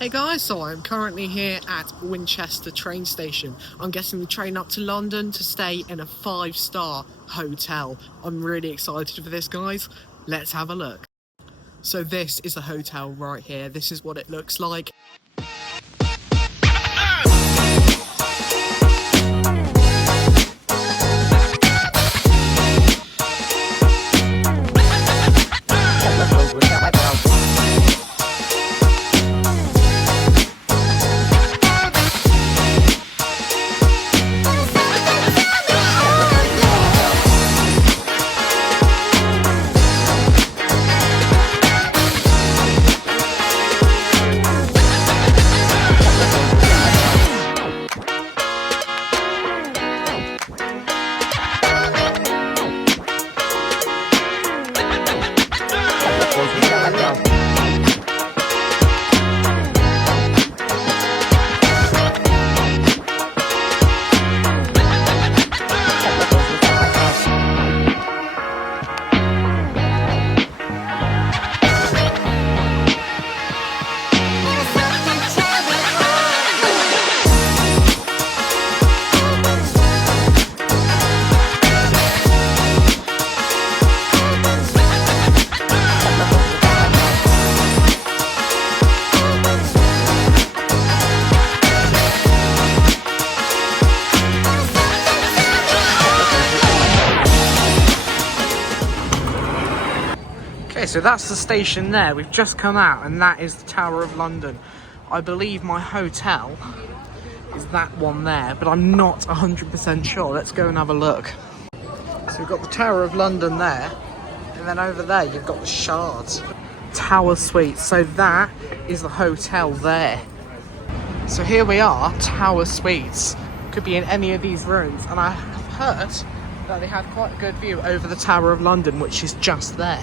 Hey guys, so I'm currently here at Winchester train station. I'm getting the train up to London to stay in a 5-star hotel. I'm really excited for this, guys. Let's have a look. So this is the hotel right here. This is what it looks like. Okay, so that's the station there. We've just come out and that is the Tower of London. I believe my hotel is that one there, but I'm not 100% sure. Let's go and have a look. So we've got the Tower of London there, and then over there you've got the Shards. Tower Suites, so that is the hotel there. So here we are, Tower Suites. Could be in any of these rooms, and I have heard that they had quite a good view over the Tower of London, which is just there.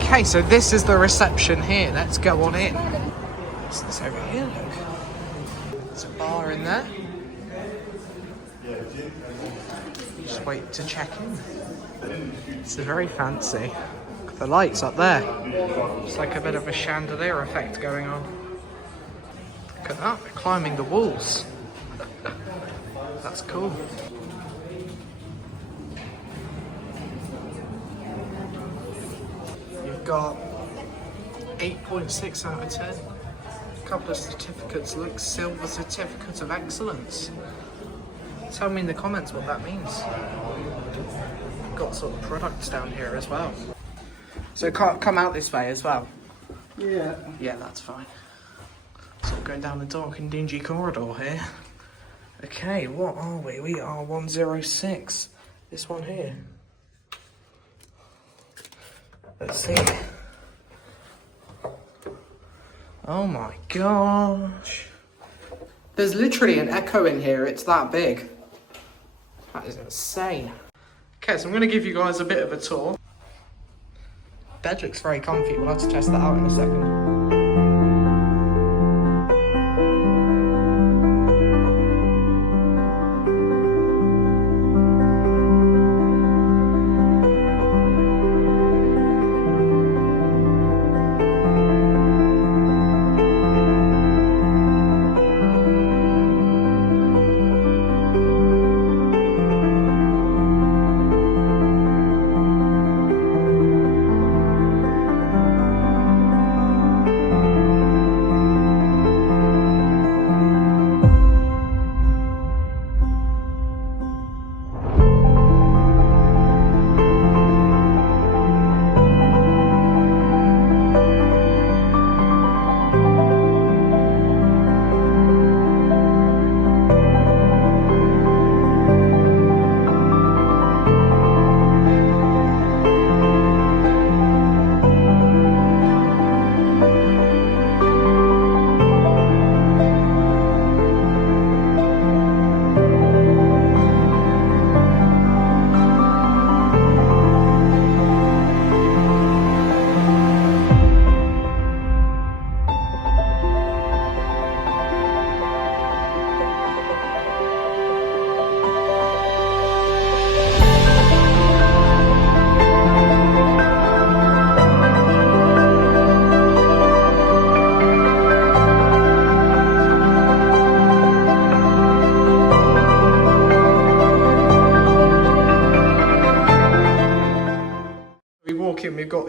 Okay, so this is the reception here. Let's go on in. What's this over here? Look. There's a bar in there. Just wait to check in. This is very fancy. Look at the lights up there. It's like a bit of a chandelier effect going on. Look at that, they're climbing the walls. That's cool. You've got 8.6 out of 10. A couple of certificates, look, silver certificate of excellence. Tell me in the comments what that means. You've got sort of products down here as well. So come out this way as well. Yeah. Yeah, that's fine. So going down the dark and dingy corridor here. Okay, what are we? We are 106. This one here. Let's see. Oh my gosh. There's literally an echo in here, it's that big. That is insane. Okay, so I'm going to give you guys a bit of a tour. Bed looks very comfy, we'll have to test that out in a second.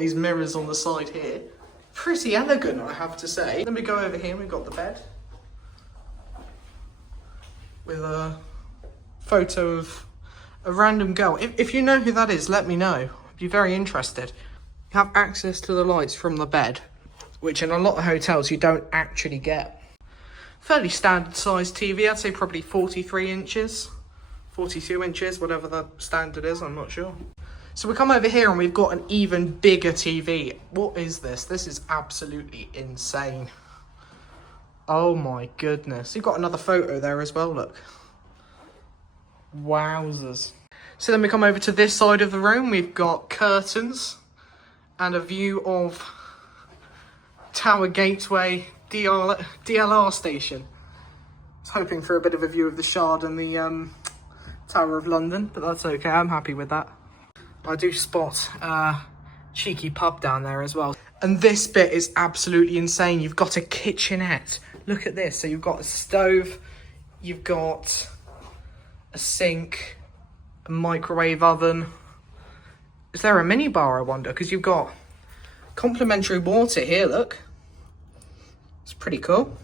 these mirrors on the side here. Pretty elegant, I have to say. Then we go over here, we've got the bed. With a photo of a random girl. If you know who that is, let me know. I'd be very interested. You have access to the lights from the bed, which in a lot of hotels you don't actually get. Fairly standard sized TV, I'd say probably 43 inches, 42 inches, whatever the standard is, I'm not sure. So we come over here and we've got an even bigger TV. What is this? This is absolutely insane. Oh my goodness. You've got another photo there as well, look. Wowzers. So then we come over to this side of the room. We've got curtains and a view of Tower Gateway DLR station. I was hoping for a bit of a view of the Shard and the Tower of London, but that's okay. I'm happy with that. I do spot a cheeky pub down there as well. And this bit is absolutely insane. You've got a kitchenette. Look at this. So you've got a stove, you've got a sink, a microwave oven. Is there a mini bar, I wonder? Because you've got complimentary water here, look. It's pretty cool.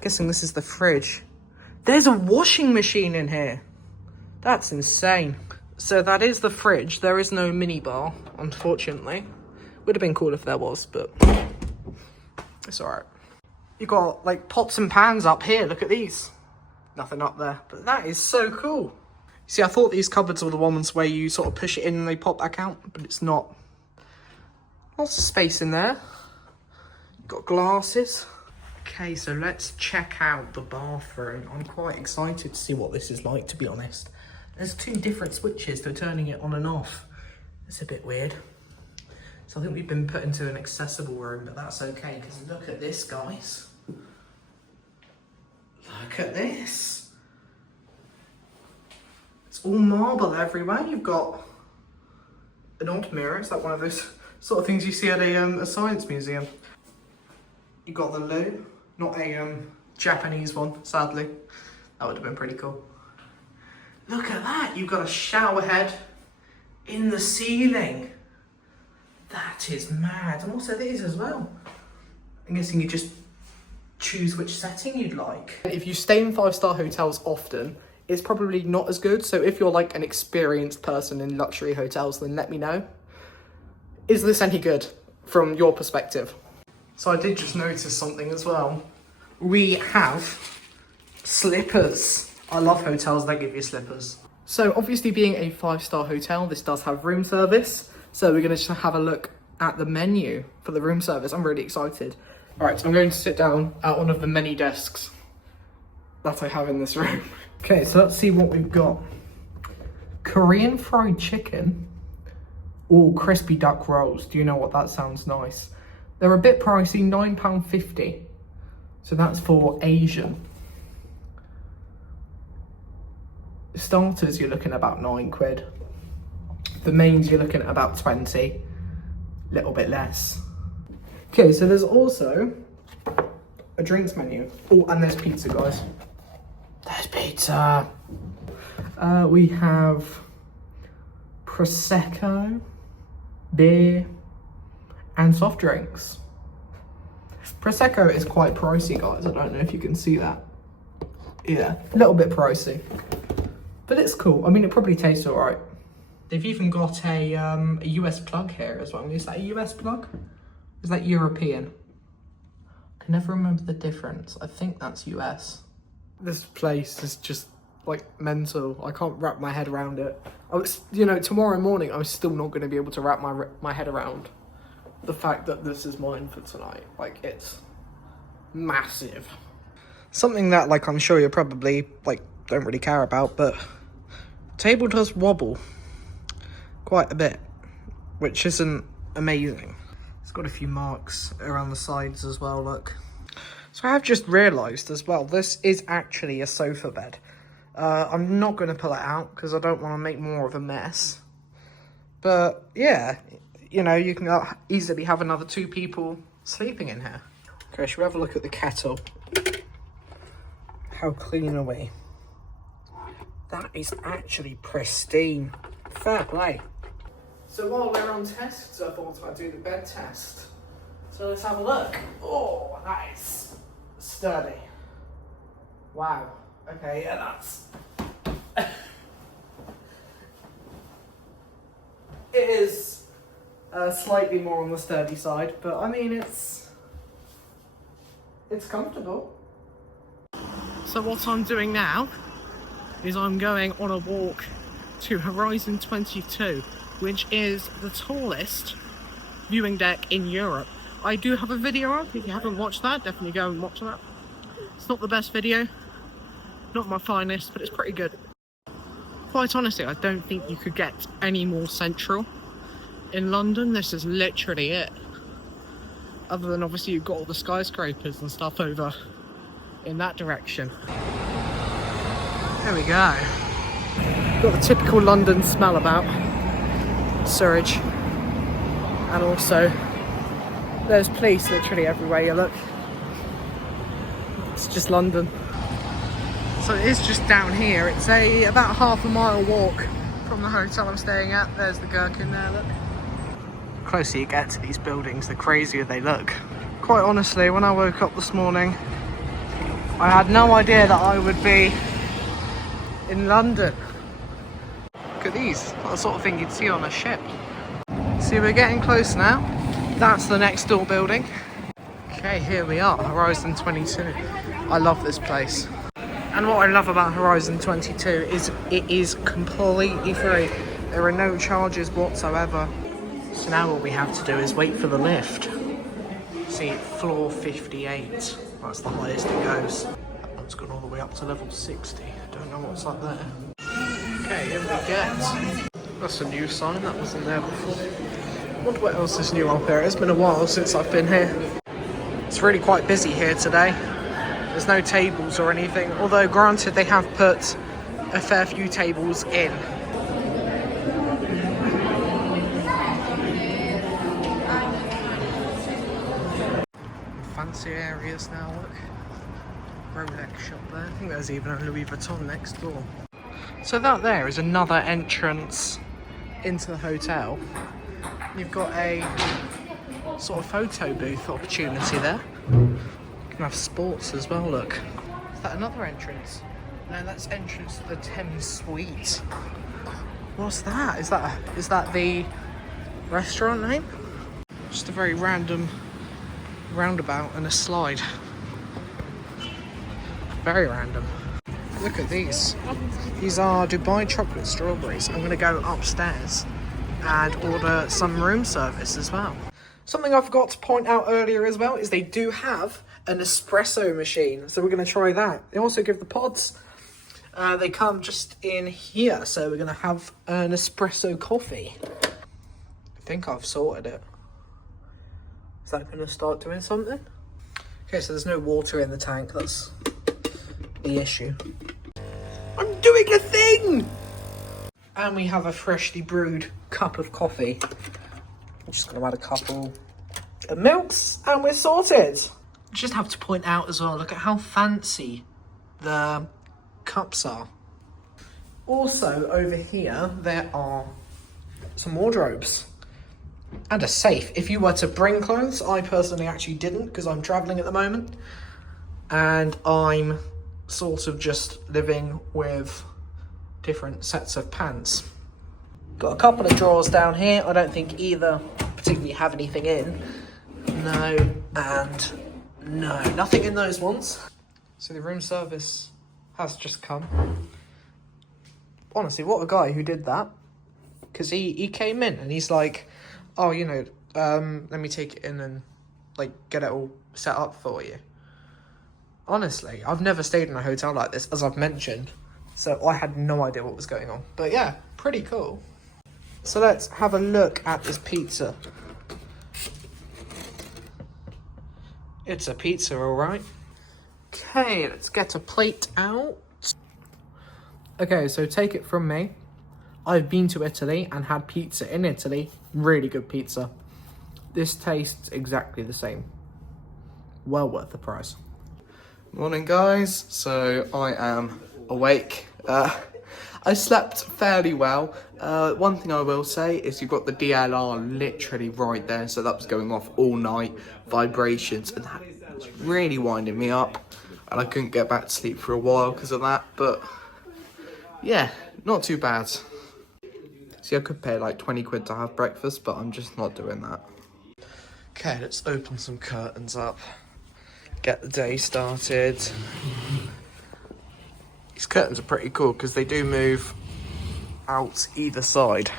Guessing this is the fridge. There's a washing machine in here. That's insane. So that is the fridge. There is no mini bar, unfortunately. Would have been cool if there was, but it's alright. You've got like pots and pans up here. Look at these. Nothing up there, but that is so cool. See, I thought these cupboards were the ones where you sort of push it in and they pop back out, but it's not. Lots of space in there. You've got glasses. Okay, so let's check out the bathroom. I'm quite excited to see what this is like, to be honest. There's 2 different switches for turning it on and off. It's a bit weird. So I think we've been put into an accessible room, but that's okay, because look at this, guys. Look at this. It's all marble everywhere. You've got an old mirror. It's like one of those sort of things you see at a science museum. You've got the loo, not a Japanese one, sadly. That would have been pretty cool. Look at that, you've got a shower head in the ceiling. That is mad. And also these as well. I'm guessing you just choose which setting you'd like. If you stay in 5-star hotels often, it's probably not as good. So if you're like an experienced person in luxury hotels, then let me know. Is this any good from your perspective? So I did just notice something as well. We have slippers. I love hotels that give you slippers. So obviously being a 5-star hotel, this does have room service. So we're gonna just have a look at the menu for the room service. I'm really excited. All right, so I'm going to sit down at one of the many desks that I have in this room. Okay, so let's see what we've got. Korean fried chicken or crispy duck rolls. Do you know what? That sounds nice. They're a bit pricey, £9.50. So that's for Asian. Starters, you're looking at about £9. The mains, you're looking at about 20. Little bit less. Okay, so there's also a drinks menu. Oh, and there's pizza, guys. There's pizza. We have Prosecco, beer, and soft drinks. Prosecco is quite pricey, guys. I don't know if you can see that. Yeah, a little bit pricey. But it's cool. I mean, it probably tastes all right. They've even got a US plug here as well. Is that a US plug? Is that European? I can never remember the difference. I think that's US. This place is just like mental. I can't wrap my head around it. Tomorrow morning, I'm still not going to be able to wrap my head around the fact that this is mine for tonight. Like, it's massive. Something that, like, I'm sure you're probably, like, don't really care about, but table does wobble quite a bit, which isn't amazing. It's got a few marks around the sides as well, look. So I have just realised as well, this is actually a sofa bed. I'm not going to pull it out because I don't want to make more of a mess. But yeah, you know, you can easily have another 2 people sleeping in here. Okay, should we have a look at the kettle? How clean are we? That is actually pristine. Fair play. So while we're on tests, I thought I'd do the bed test. So let's have a look. Oh, that is sturdy. Wow. Okay, yeah, that's... It is slightly more on the sturdy side, but I mean, it's comfortable. So what I'm doing now is I'm going on a walk to Horizon 22, which is the tallest viewing deck in Europe. I do have a video up. If you haven't watched that, definitely go and watch that. It's not the best video, not my finest, but it's pretty good. Quite honestly, I don't think you could get any more central in London. This is literally it. Other than obviously you've got all the skyscrapers and stuff over in that direction. There we go. Got the typical London smell about sewage, and also there's police literally everywhere you look. It's just London. So it is just down here. It's about half a mile walk from the hotel I'm staying at. There's the gherkin there, look. The closer you get to these buildings, the crazier they look. Quite honestly, when I woke up this morning, I had no idea that I would be in London. Look at these, not the sort of thing you'd see on a ship. See, we're getting close now. That's the next door building. Okay, here we are, Horizon 22. I love this place. And what I love about Horizon 22 is it is completely free. There are no charges whatsoever. So now all we have to do is wait for the lift. See, floor 58. That's the highest it goes. That one's gone all the way up to level 60. Don't know what's up there. Okay, here we get. That's a new sign, that wasn't there before. I wonder what else is new up here. It's been a while since I've been here. It's really quite busy here today. There's no tables or anything, although granted they have put a fair few tables in. Fancy areas now, look. Rolex shop there. I think there's even a Louis Vuitton next door. So that there is another entrance into the hotel. You've got a sort of photo booth opportunity there. You can have sports as well, look. Is that another entrance? No, that's entrance to the Thames Suite. What's that? Is that the restaurant name? Just a very random roundabout and a slide. Very random. Look at these. These are Dubai chocolate strawberries. I'm going to go upstairs and order some room service as well. Something I forgot to point out earlier as well is they do have an espresso machine, so we're going to try that. They also give the pods. They come just in here, so we're going to have an espresso coffee. I think I've sorted it. Is that going to start doing something? Okay, so there's no water in the tank, that's the issue. I'm doing a thing! And we have a freshly brewed cup of coffee. I'm just going to add a couple of milks and we're sorted. Just have to point out as well, look at how fancy the cups are. Also over here, there are some wardrobes and a safe. If you were to bring clothes, I personally actually didn't because I'm traveling at the moment. And I'm sort of just living with different sets of pants. Got a couple of drawers down here. I don't think either particularly have anything in. No, and no, nothing in those ones. So the room service has just come. Honestly, what a guy who did that. Because he came in and he's like, oh, you know, let me take it in and like get it all set up for you. Honestly, I've never stayed in a hotel like this, as I've mentioned. So I had no idea what was going on. But yeah, pretty cool. So let's have a look at this pizza. It's a pizza, all right. Okay, let's get a plate out. Okay, so take it from me. I've been to Italy and had pizza in Italy. Really good pizza. This tastes exactly the same. Well worth the price. Morning, guys. So I am awake. I I slept fairly well. One thing I will say is you've got the DLR literally right there, so that was going off all night, vibrations, and that was really winding me up. And I couldn't get back to sleep for a while because of that, but yeah, not too bad. See, I could pay like 20 quid to have breakfast, but I'm just not doing that. Okay, let's open some curtains up, get the day started. These curtains are pretty cool because they do move out either side.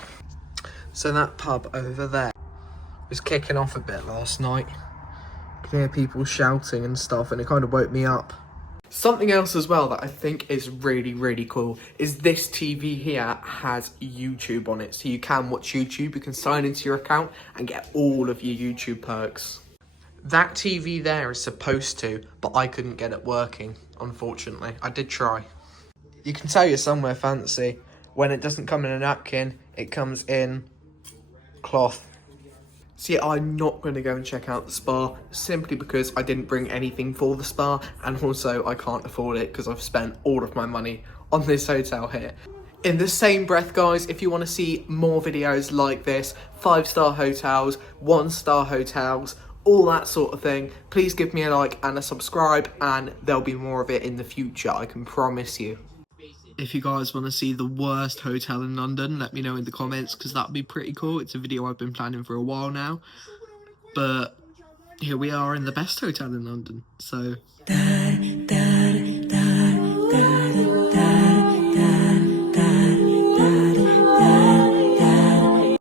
So that pub over there was kicking off a bit last night. Could hear people shouting and stuff, and it kind of woke me up. Something else as well that I think is really, really cool is this TV here has YouTube on it. So you can watch YouTube, you can sign into your account and get all of your YouTube perks. That TV there is supposed to, but I couldn't get it working, unfortunately. I did try. You can tell you're somewhere fancy when it doesn't come in a napkin, it comes in cloth. See, I'm not going to go and check out the spa simply because I didn't bring anything for the spa, and also I can't afford it because I've spent all of my money on this hotel here. In the same breath, guys, if you want to see more videos like this, 5-star hotels, 1-star hotels, all that sort of thing, please give me a like and a subscribe, and there'll be more of it in the future, I can promise you. If you guys want to see the worst hotel in London, let me know in the comments, because that'd be pretty cool. It's a video I've been planning for a while now. But here we are in the best hotel in London, so...